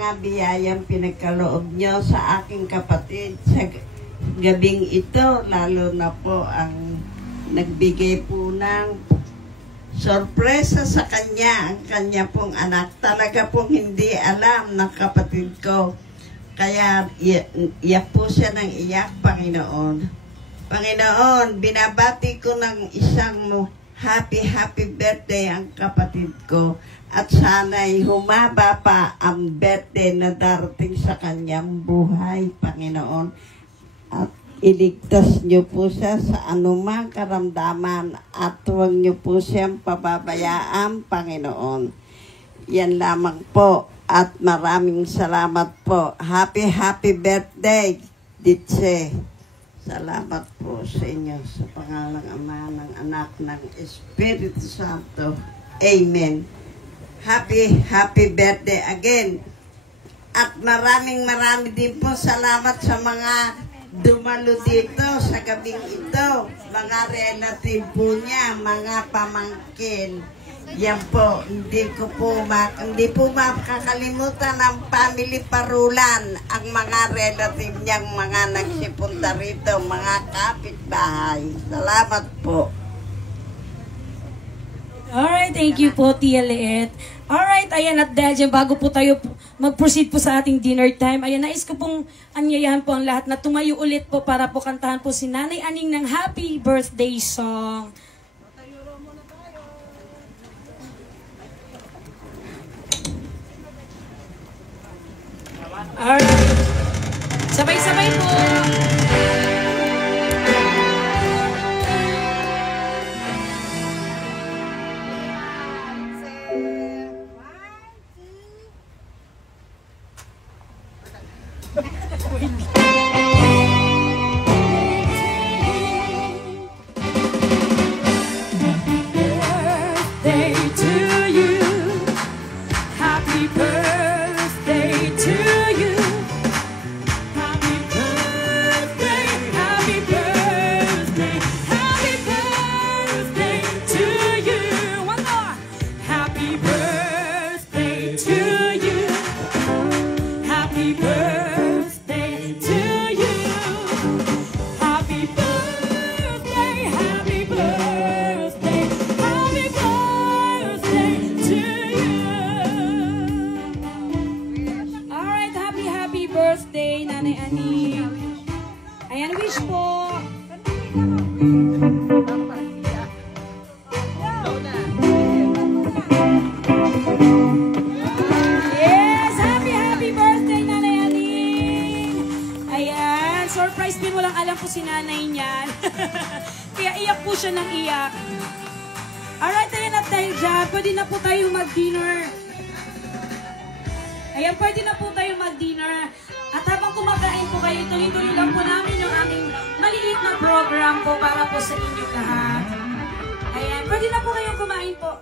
mga biyayang pinagkaloob nyo sa aking kapatid sa gabing ito, lalo na po ang nagbigay po ng sorpresa sa kanya, ang kanya pong anak. Talaga pong hindi alam ng kapatid ko. Kaya iyak po siya ng iyak, Panginoon. Panginoon, binabati ko ng isang happy birthday ang kapatid ko. At sana'y humaba pa ang birthday na darating sa kanyang buhay, Panginoon. At iligtas niyo po siya sa anumang karamdaman at huwag niyo po siyang pababayaan, Panginoon. Yan lamang po at maraming salamat po. Happy birthday, Ditse. Salamat po sa inyo sa pangalang Ama, ng Anak, ng Espiritu Santo. Amen. Happy birthday again. At maraming din po salamat sa mga dumalo dito sa gabing ito. Mga relative po niya, mga pamangkin. Yan po, hindi po makakalimutan ng family Parulan, ang mga relative niyang mga nagsipunta rito, mga kapitbahay. Salamat po. Alright, thank you po, Tia Liet. Alright, ayan, at dahil dyan, bago po tayo mag-proceed po sa ating dinner time, ayan, nais ko pong anyayahan po ang lahat na tumayo ulit po para po kantahan po si Nanay Aning ng happy birthday song. Alright, sabay-sabay po. Program po para po sa inyo lahat. Ayan, pwede na po kayong kumain po.